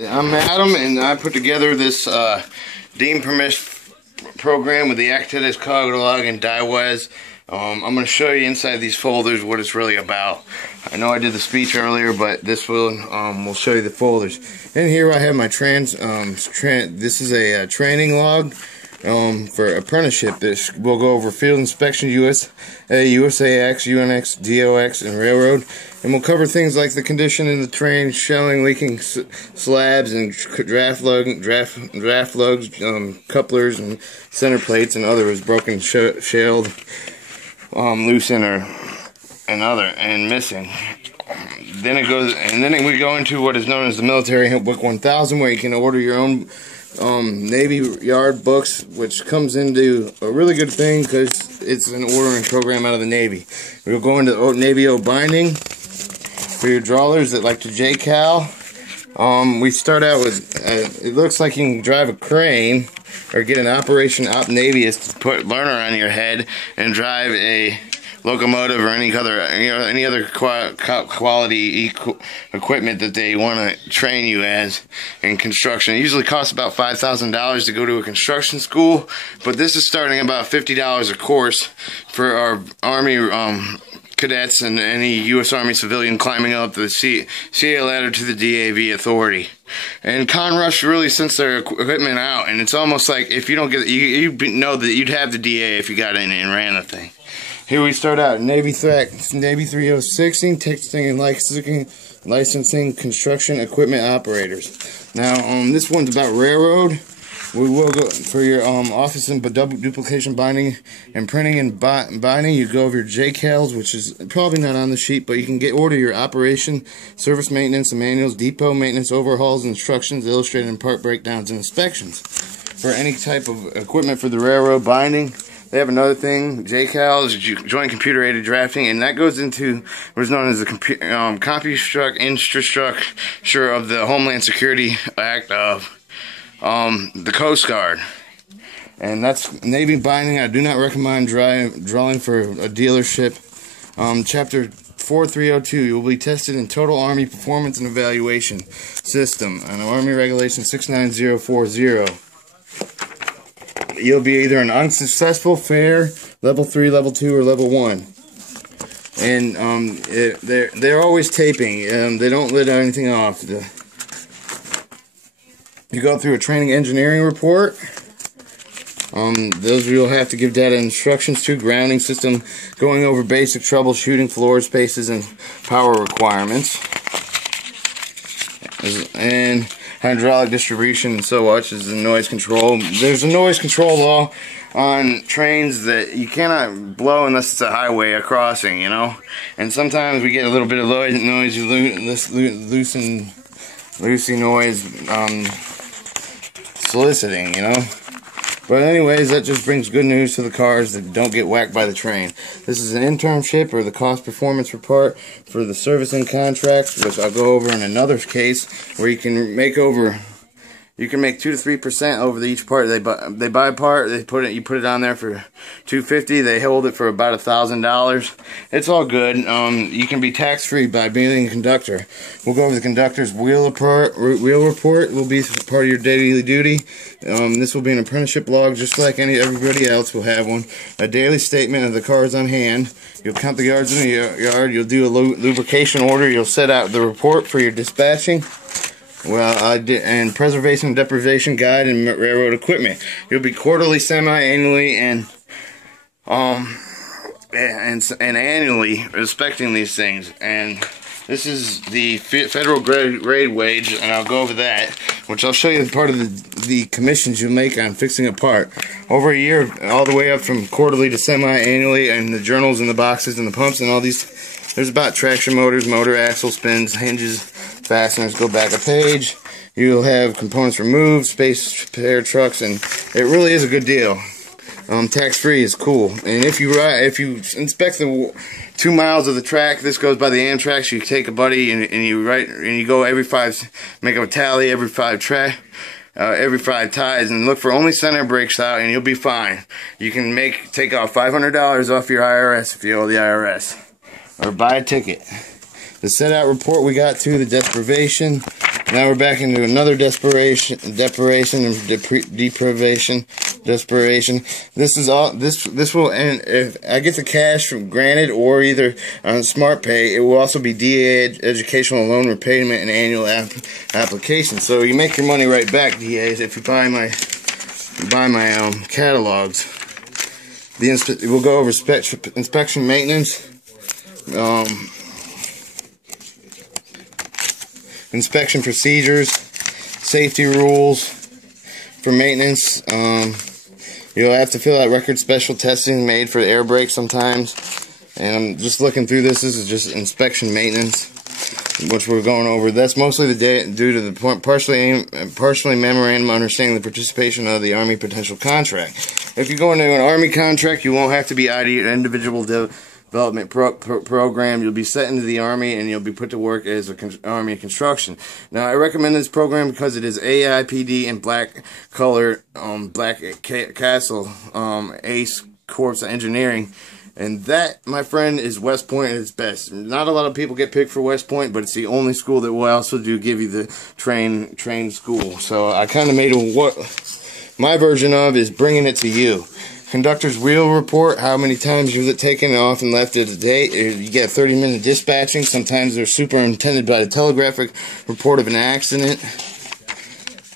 I'm Adam, and I put together this DEAM PERMISS program with the Activities Coglog and DieWes. I'm going to show you inside these folders what it's really about. I know I did the speech earlier, but this will show you the folders. And here I have my this is a training log for apprenticeship. This will go over field inspection, USAX, UNX, DOX, and railroad. And we'll cover things like the condition in the train, shelling, leaking slabs, and draft lugs, couplers, and center plates, and others broken, shelled, loosened, and missing. Then we go into what is known as the Military Book 1000, where you can order your own Navy Yard books, which comes into a really good thing because it's an ordering program out of the Navy. We'll go into Navy O binding for your drawlers that like to J-Cal. We start out with it looks like you can drive a crane or get an Operation Op Navyist to put learner on your head and drive a locomotive or any other quality equipment that they want to train you as in construction. It usually costs about $5,000 to go to a construction school, but this is starting about $50 a course for our Army cadets and any U.S. Army civilian climbing up the CA ladder to the DAV authority. And Conrush really sends their equipment out, and it's almost like if you don't get it, you know that you'd have the DA if you got in and ran the thing. Here we start out, Navy 3016, testing and licensing construction equipment operators. Now, this one's about railroad. We will go for your office and double duplication binding and printing and binding. You go over your J-Cals, which is probably not on the sheet, but you can order your operation, service maintenance, and manuals, depot maintenance, overhauls, instructions, illustrated and part breakdowns and inspections. For any type of equipment for the railroad binding, they have another thing, J-Cal, Joint Computer Aided Drafting, and that goes into what is known as the infrastructure of the Homeland Security Act of the Coast Guard. And that's Navy binding. I do not recommend drawing for a dealership. Chapter 4302, you will be tested in Total Army Performance and Evaluation System on Army Regulation 69040. You'll be either an unsuccessful, fair, level 3, level 2, or level 1. And they're always taping. They don't let anything off. You go through a training engineering report. Those you'll have to give data instructions to, grounding system, going over basic troubleshooting, floor spaces, and power requirements. And hydraulic distribution and so much is the noise control. There's a noise control law on trains that you cannot blow unless it's a highway, a crossing, you know. And sometimes we get a little bit of noisy noise soliciting, you know. But anyways, that just brings good news to the cars that don't get whacked by the train. This is an internship or the cost performance report for the servicing contracts, which I'll go over in another case, where you can make 2 to 3% over each part. They buy a part, you put it on there for $250. They hold it for about $1,000. It's all good. You can be tax free by being a conductor. We'll go over the conductor's wheel report. Will be part of your daily duty. This will be an apprenticeship log, just like everybody else will have one. A daily statement of the cars on hand. You'll count the yards in the yard. You'll do a lubrication order. You'll set out the report for your dispatching. And preservation and deprivation guide and railroad equipment. You'll be quarterly, semi-annually, and annually inspecting these things. And this is the federal grade wage, and I'll go over that, which I'll show you as part of the commissions you make on fixing a part. Over a year, all the way up from quarterly to semi-annually, and the journals and the boxes and the pumps and all these. There's about traction motors, motor axle spins, hinges, fasteners. Go back a page. You'll have components removed, space spare trucks, and it really is a good deal. Tax-free is cool. And if you inspect the 2 miles of the track, this goes by the Amtrak. You take a buddy and you go every 5, make a tally every 5 ties, and look for only center breaks out, and you'll be fine. You can take off $500 off your IRS if you owe the IRS, or buy a ticket. The set out report we got to, the deprivation, Now we're back into another deprivation. This is all. This will end if I get the cash from granted or either on Smart Pay. It will also be DA educational loan repayment and annual application. So you make your money right back, DAs, if you buy my catalogs. We'll go over inspection, maintenance. Inspection procedures, safety rules for maintenance. You'll have to fill out record special testing made for the air brake sometimes. And I'm just looking through this. This is just inspection maintenance, which we're going over. That's mostly due to the partially memorandum understanding the participation of the Army potential contract. If you go into an Army contract, you won't have to be ID or individual development program. You'll be sent into the Army and you'll be put to work as an Army construction. Now, I recommend this program because it is AIPD in black color, black castle, ACE Corps of Engineering. And that, my friend, is West Point at its best. Not a lot of people get picked for West Point, but it's the only school that will also give you the train school. So I kind of made what my version of is bringing it to you. Conductor's wheel report, how many times was it taken off and left at a day. You get 30-minute dispatching. Sometimes they're superintended by the telegraphic report of an accident.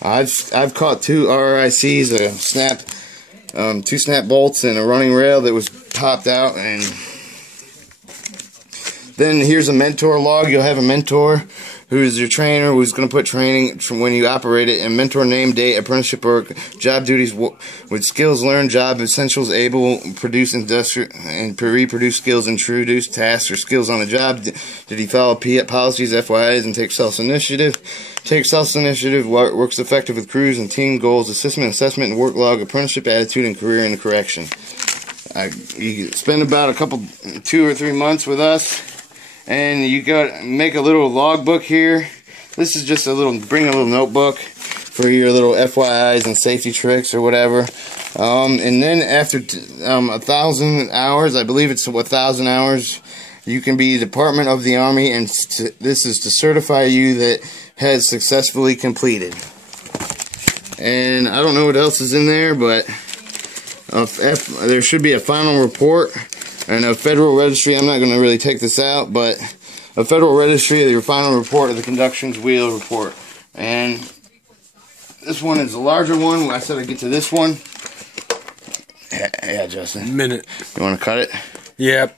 I've caught 2 RICs, two snap bolts and a running rail that was popped out. And then here's a mentor log. You'll have a mentor who is your trainer, who's going to put training from when you operate it, and mentor name, date, apprenticeship work, job duties with skills learned, job essentials, able produce industrial and reproduce skills, introduce tasks or skills on the job. Did he follow policies, FYIs, and take self-initiative? Take self-initiative, works effective with crews and team goals, assessment and work log, apprenticeship attitude, and career and correction. You spend about 2 or 3 months with us. And you got make a little logbook here. This is just bring a little notebook for your little FYIs and safety tricks or whatever. And then after 1,000 hours, I believe it's 1,000 hours, you can be Department of the Army, and this is to certify you that has successfully completed. And I don't know what else is in there, but there should be a final report. And a federal registry, I'm not going to really take this out, but a federal registry of your final report of the conductor's wheel report. And this one is a larger one. I said I'd get to this one. Yeah, Justin. Minute. You want to cut it? Yep.